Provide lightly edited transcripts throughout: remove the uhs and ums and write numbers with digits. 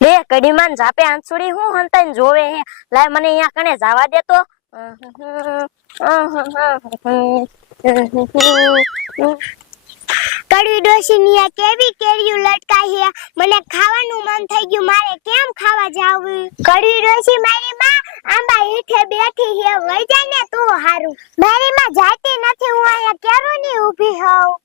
લે કડીમાન જાપે આંસુડી હું હંતાઈને જોવે હે લાય મને અહીંયા કણે જાવા દે તો કડવી ડોશી કેવી કેરીયું લટકાઈ હે મને ખાવાનું મન થઈ ગયું મારે કેમ ખાવા જાવું કડવી ડોશી મારી માં આંબા હેઠે બેઠી હે વઈ જા ને તું હારું મારી માં જાતી નથી હું અહીંયા કેરોની ઊભી હોઉં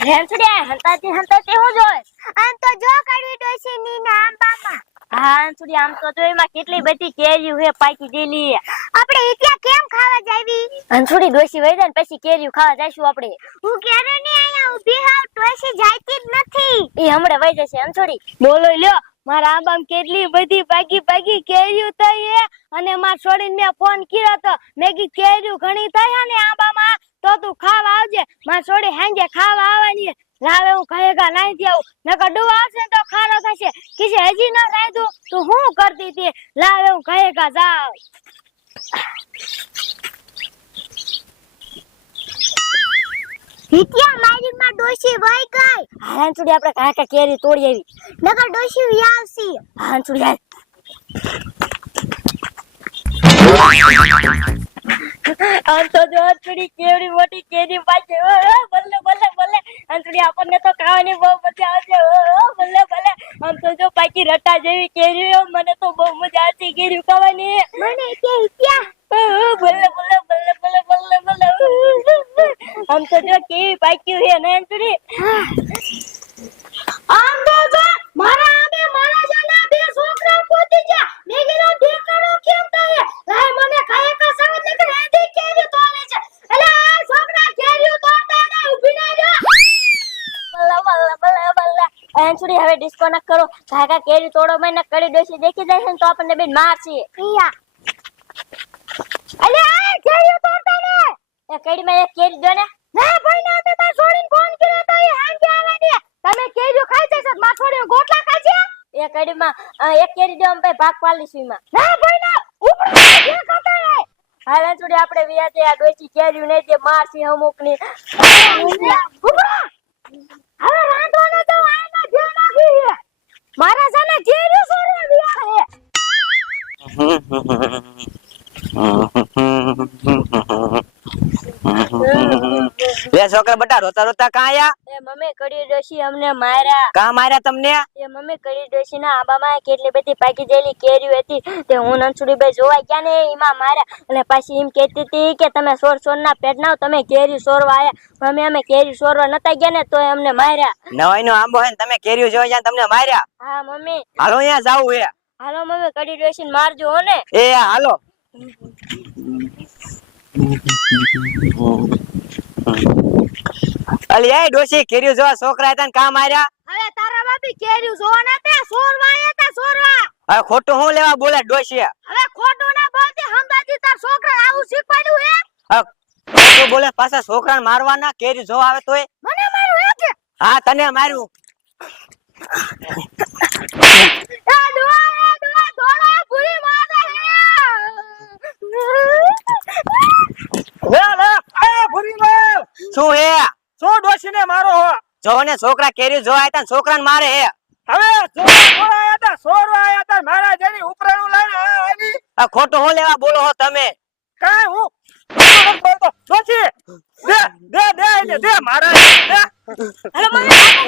રેંસડિયા હંતાતી હું જોય આમ તો જો કડવી ડોશી ની ના આંબામાં હાંસુડી આમ તો જો એમાં કેટલી બધી કેરીયું હે પાકી ગયેલી આપણે ત્યાં કેમ ખાવા જાવી હંસુડી ડોશી વઈ જાય ને પછી કેરીયું ખાવા જાશું આપણે હું કેરોની અહીંયા ઊભી હોઉં ડોશી જાતી જ નથી ઈ હમણે વઈ જશે હંસુડી બોલો લ્યો મારા આંબામાં કેટલી બધી પાકી કેરીયું થઈ હે અને માર છોડીને મેં ફોન કર્યો તો મેં કી કેરીયું ઘણી થઈ હે ને આંબામાં તો તું ખાવા આવજે માર છોડી હાંજે ખાવા આવવાની લાવે હું કહેગા નહીં દેવું નકર ડુવા આવશે તો ખારો થશે કિસે હજી ન રાંધું તું હું કરતી હતી લાવે હું કહેગા જાવ હિતિયા મારી માં ડોશી વઈ ગઈ હાંસુડી આપણે કાકા કેરી તોડી આવી નકર ડોશી વ્યાવસી હાંસુડી હાલ આમ તો જો હંસુડી કેવડી મોટી કેરી પાછી બલ્લે હંસુડી આપણને તો ખાવાની બહુ મજા આવશે બલ્લે આમ તો જો પાકી રટા જેવી કેરી મને તો બહુ મજા આવતી કેરી ખાવાની મને કે હિતિયા બલ્લે આમ તો જો કેવી પાક્યું છે ને હંસુડી આમ તો જો મારા આમે મારા જાના બે છોકરા પોતી ગયા મે ગેલો દેખાડો કેમ થાય લાય મને ખાય કા સંગત લેકર હેદી કેરી તોલે છે અલે આ છોકરા કેરી તોડતા ને ઊભી ના જો બલ્લે હંસુડી હવે ડિસ્કનેક્ટ કરો કાકા કેરી તોડો મને કડી ડોશી દેખી જાય છે તો આપણને બેન મારશે ઈયા અલે આ કેરી તોડતા ને એ કડીમાં એક કેરી દો ને ના ભાઈ ના તે તાર છોડીને ફોન કર્યો તો એ હાંજે આવવા દે તમે કેરીઓ ખાઈ જશો માં છોડીને ગોટલા ખાજે એ કડીમાં એક કેરી દો અમે ભાગ પાડીશું એમાં ના ભાઈ ના ઉપર જે ખાતા હે હાલ હંસુડી આપણે વિયાતે આ ડોશી કેરી ને જે મારશે અમુક ની હવે રાંધવાનો તો આના જે નાખી હે મારા સાને કેરી સોરવા વિયા હે લે છોકરા બટા રોતા રોતા કાં આયા એ મમ્મી કડી ડોશી અમને માર્યા કાં માર્યા તમને એ મમ્મી કડી ડોશી ના આંબામાં કેટલી બધી પાકી ગયેલી કેરીઓ હતી તે હું હંસુડી ભાઈ જોવા ગયા ને એમાં માર્યા અને પાછી એમ કહેતી હતી કે તમે સોર ના પેટ નાવ તમે કેરી સોરવા આયા મમ્મી અમે કેરી સોરવા નતા ગયા ને તો અમને માર્યા નવાઈનો આંબો હે ને તમે કેરીઓ જોવા ગયા તમને માર્યા હા મમ્મી હાલો અહીંયા જાવું હે હાલો મમ્મી કડી ડોશી ને મારજો હો ને એ હાલો અલી એ ડોશી કેરીઓ જોવા છોકરા હતા ને કાં માર્યા હવે તારા બાપી કેરી જોવા ના તે સોરવા આયા તા સોરવા હવે ખોટું હું લેવા બોલે ડોશી હવે ખોટું ના બોલતી હંબાજી તાર છોકરા આવું શીખવાડ્યું હે હવે ખોટું બોલે પાછા છોકરાને મારવાના કેરી જોવા આવે તોય મને મારું હે કે હા તને માર્યું એ ડોળા ધોળા પૂરી મારે હે લે લે એ ભૂરી માં શું હે સો ડોશીને મારો હો જો ને છોકરા કેરી જોવા આવ્યા ને છોકરાને મારે હે હવે સોરવા આયા તા સોરવા આયા તા મારા જેની ઉપરાણું લઈને આની આ ખોટું હું લેવા બોલો હો તમે કાય હું બોલતો ડોશી દે એટલે દે મારા દે હાલો મમ્મી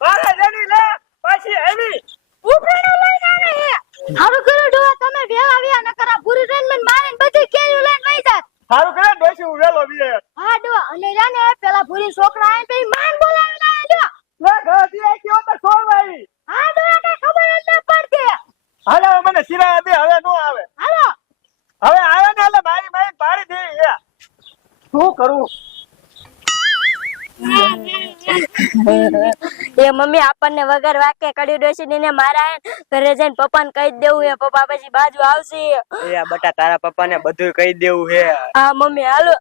મારા જેની લે પાછી આવી ઉપરાણો લઈને આવે હે હારું કર્યું ડોળા તમે વેવા વ્યા ન કરા પૂરી ટ્રેન માં મારીને બધી કેરી લઈને વઈ જાત સારું કરે ડોશી હું વેલો બીએ હા ડો અને જાને પેલા પૂરી છોકરા આય પે માન બોલાવીને આયો લે ઘરથી આ કેવો તો સોરવા આવી હા ડો કઈ ખબર જ ન પડતી હાલે મને સિરાયા દે હવે નો આવે હાલો હવે આવે ને એટલે મારી મારી પાડી દે હે શું કરું એ મમ્મી આપણને વગર વાકે કડી ડોશી ને મારા ઘરે જઈને પપ્પાને કહી દેવું હે પપ્પા પછી બાજુ આવશે એ આ બટા તારા પપ્પાને બધું કહી દેવું હે હા મમ્મી હાલો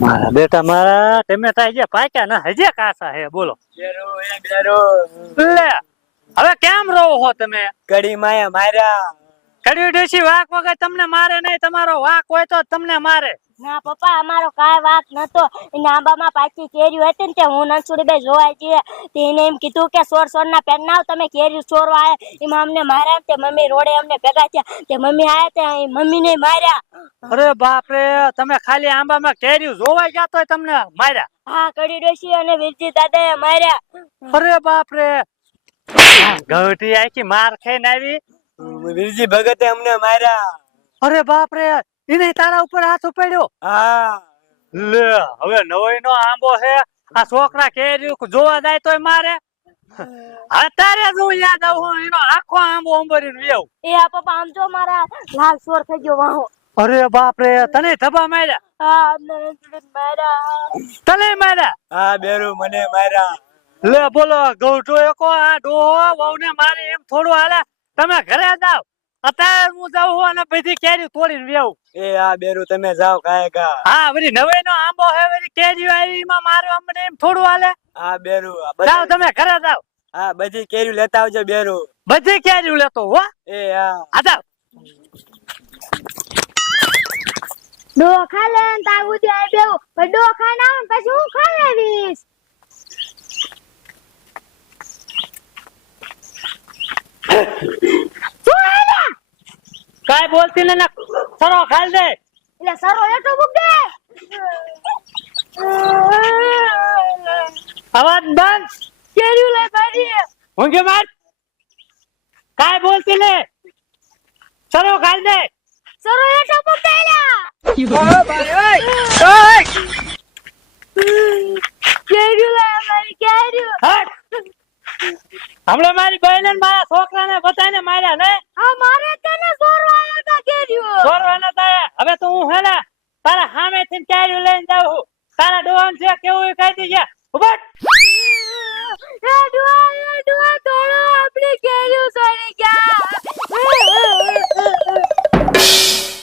મારા બેટા મારા ટમેટા જે પાક્યા ને હજે કાસા હે બોલો લે હવે કેમ રહો હો તમે કડી માયા માર્યા કડવી ડોશી વાક વગર તમને મારે નહીં, તમારો વાક હોય તો તમને મારે. ના પપ્પા અમારો કાંઈ વાક નતો. એના આંબામાં પાછી કેરીઓ હતી ને તે હું નનસુડીભાઈ જોવા જઈએ તે એને એમ કીધું કે સોર ના પેન ના તમે કેરીઓ ચોરવા આયા. એમાં અમને માર્યા ને તે મમ્મી રોડે અમને ભેગા થયા તે મમ્મી આયા તે મમ્મીને માર્યા. અરે બાપ રે, તમે ખાલી આંબામાં કેરી જોવા ગયા તોય તમને માર્યા? હા કડી ડોશી અને વીરજી દાદાએ માર્યા. અરે બાપ રે, ગૌટી આખી માર ખાઈને આવી. વીરજી ભગતે અમને માર્યા. અરે બાપ રે, એને તારા ઉપર હાથ ઉપાડ્યો? હા લે, હવે નવાઈનો આંબો છે, આ છોકરા કેરી જોવા જાય તોય મારે. અત્યારે જ હું યાદ આવું એનો આખો આંબો અંબરીને વેવ. એ આ પપ્પા આમ જો મારા લાલ સોર થઈ ગયો વાહો. અરે બાપ રે, તને ધબા માર્યા? હા અમને નનસુડી માર્યા. તને માર્યા? હા બેરું મને માર્યા. લે બોલો, ગૌઠો એકો આ ડોહો વહુને મારી એમ થોડું હાલે? તમે ઘરે જાવ, અત્યારે હું જાઉં અને બધી કેરી તોડીને વેવું. એ હા બેરું તમે જાઓ કાયગા. હા, વળી નવાઈનો આંબો હે, વળી કેરી આવી એમાં મારો અમને એમ થોડું હાલે? હા બેરું જાવ તમે ઘરે જાવ. હા બધી કેરી લેતા આવજો બેરું. બધી કેરી લેતો હો. એ હા આ જાવ. ડો ખા લે ને તા ઉધી આઈ બેવું પણ ડો ખાઈ ના આવે પછી હું ખાઈ લેવીશ. કાઈ બોલતી ને સરો ખાલ દે. એટલે સરો એટો બુક દે. અવાજ બંધ. કેરી લઈ મારી. ઊંઘે માર. કાઈ બોલતી ને સરો ખાલ દે. સરો એટો બુક દે લા. કેરી લઈ મારી કેરી. હટ. હમણાં મારી બહેન ને મારા છોકરાને બધાને માર્યા ને. આ મારે તને સોરવાના તા કેરીઓ. છોડવાના તારે. હવે તો હું હે ને તારા સામેથી કેરી લઈને જાઉં છું. તારા ડોહાને જે કેવું એ કહી દીજે. ઉભટ.